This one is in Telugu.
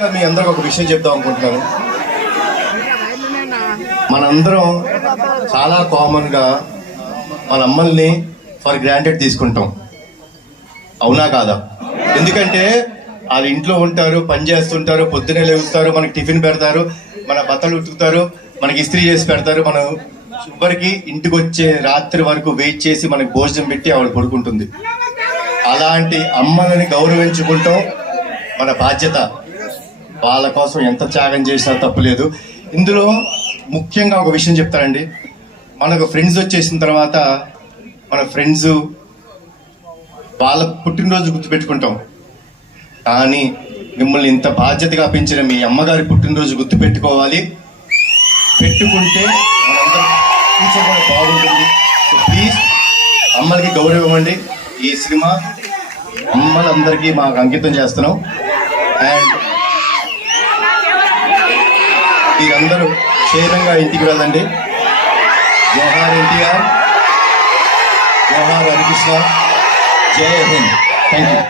మీ అందరికి ఒక విషయం చెప్దాం అనుకుంటున్నాను. మనందరం చాలా కామన్ గా మన అమ్మల్ని ఫర్ గ్రాంటెడ్ తీసుకుంటాం, అవునా కాదా? ఎందుకంటే వాళ్ళు ఇంట్లో ఉంటారు, పని చేస్తుంటారు, పొద్దునే లేస్తారు, మనకి టిఫిన్ పెడతారు, మన బట్టలు ఉతుకుతారు, మనకి ఇస్త్రీ చేసి పెడతారు. మనం చివరికి ఇంటికి వచ్చే రాత్రి వరకు వెయిట్ చేసి మనకి భోజనం పెట్టి ఆవిడ పడుకుంటుంది. అలాంటి అమ్మలని గౌరవించుకుంటాం మన బాధ్యత. వాళ్ళ కోసం ఎంత త్యాగం చేసినా తప్పులేదు. ఇందులో ముఖ్యంగా ఒక విషయం చెప్తానండి. మనకు ఫ్రెండ్స్ వచ్చేసిన తర్వాత మన ఫ్రెండ్స్ వాళ్ళ పుట్టినరోజు గుర్తుపెట్టుకుంటాం, కానీ మిమ్మల్ని ఇంత బాధ్యతగా పెంచిన మీ అమ్మగారి పుట్టినరోజు గుర్తుపెట్టుకోవాలి. పెట్టుకుంటే మనందరం ఫ్యూచర్ కూడా బాగుంటుంది. సో ప్లీజ్ అమ్మలకి గౌరవం ఇవ్వండి. ఈ సినిమా అమ్మలందరికీ మాకు అంకితం చేస్తున్నాం. అండ్ మీరందరూ క్షేమంగా ఇంటికి వెళ్ళండి. జోహార్ ఎన్టీఆర్, జోహార్ హరికృష్ణ, జై హింద్. Thank you.